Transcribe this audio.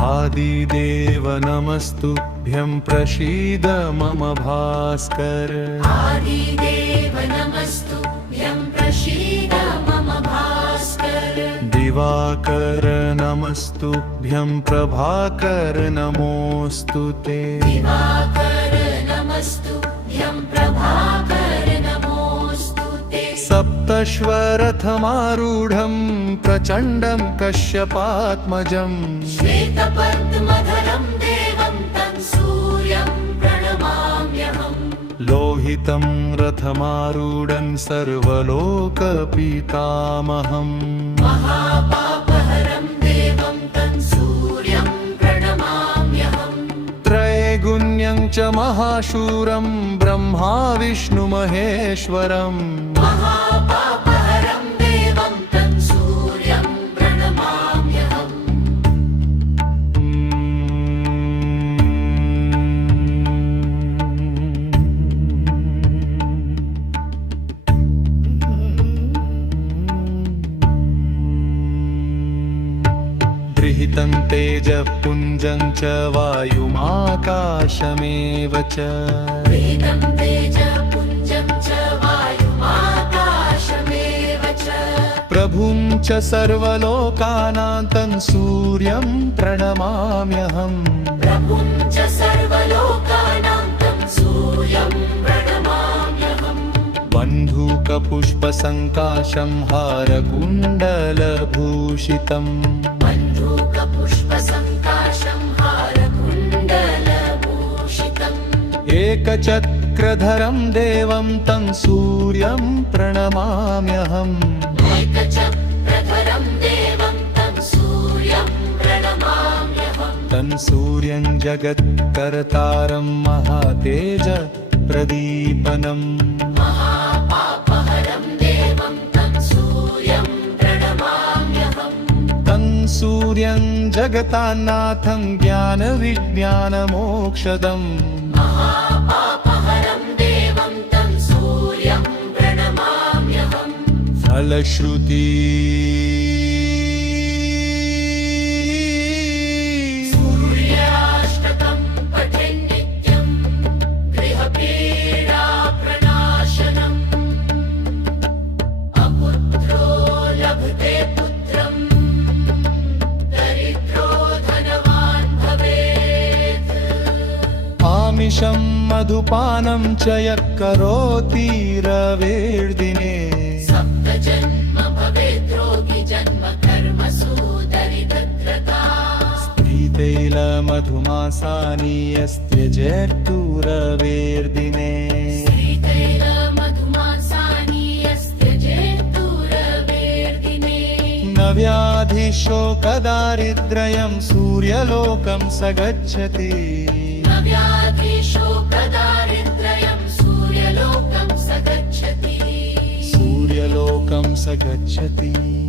आदिदेव नमस्तुभ्यं प्रसीद मम भास्कर। आदिदेव नमस्तुभ्यं प्रसीद मम भास्कर। दिवाकर नमस्तुभ्यं प्रभाकर नमोऽस्तुते। दिवाकर नमस्तुभ्यं प्रभाकर नमोऽस्तुते। सप्तश्वरथमारूढं प्रचण्डं कश्यपात्मजं। श्वेतपद्मधरं देवं तं सूर्यं प्रणमाम्यहम्। लोहितं रथमारूढं सर्वलोकपितामहम्। महापापहरं देवं तं सूर्यं प्रणमाम्यहम्। त्रैगुण्यं च महाशूरं ब्रह्मा विष्णुमहेश्वरम्। महापापहरं देवं तं सूर्यं प्रणमाम्यहम्। गृहीतं तेजःपुञ्जं च वायुमाकाशमेव च। गृहीतं तेजःपुञ्जं च वायुमाकाशमेव च। प्रभुं च सर्वलोकानां तं सूर्यं प्रणमाम्यहम्। प्रभुं च सर्वलोकानां तं सूर्यं प्रणमाम्यहम्। बन्धूकपुष्पसङ्काशं हारकुण्डलभूषितम्। बन्धूकपुष्पसङ्काशं हारकुण्डलभूषितम्। एकचक्रधरं देवं तं सूर्यं प्रणमाम्यहम्। एकचक्रधरं देवं तं सूर्यं प्रणमाम्यहम्। तं सूर्यं जगत्कर्तारं महातेज प्रदीपनम्। महापापहरं देवं तं सूर्यं प्रणमाम्यहम्। तं सूर्यं जगतान्नाथं ज्ञानविज्ञानमोक्षदम्। महापापहरं देवं तं सूर्यं प्रणमाम्यहम्। फलश्रुती सूर्याष्टकं पठेन्नित्यं गृहपीडाप्रणाशनम्। अपुत्रो लभते पुत्रं दरिद्रो धनवान् भवेत्। आमिषं मधुपानं च यः करोति रवेर्दिने। सप्तजन्म भवेत् रोगी जन्म कर्मसु दरिद्रता। स्त्रीतैलमधुमासानि यस्त्यजेत्तु रवेर्दिने। श्रीतैलमधुमासानि यस्त्यजेत्तु रवेर्दिने। न व्याधिशोकदारिद्र्यं सूर्यलोकं स गच्छति। न व्याधिशोकदारिद्र्यं सूर्यलोकं स गच्छति। सूर्यलोकं स गच्छति।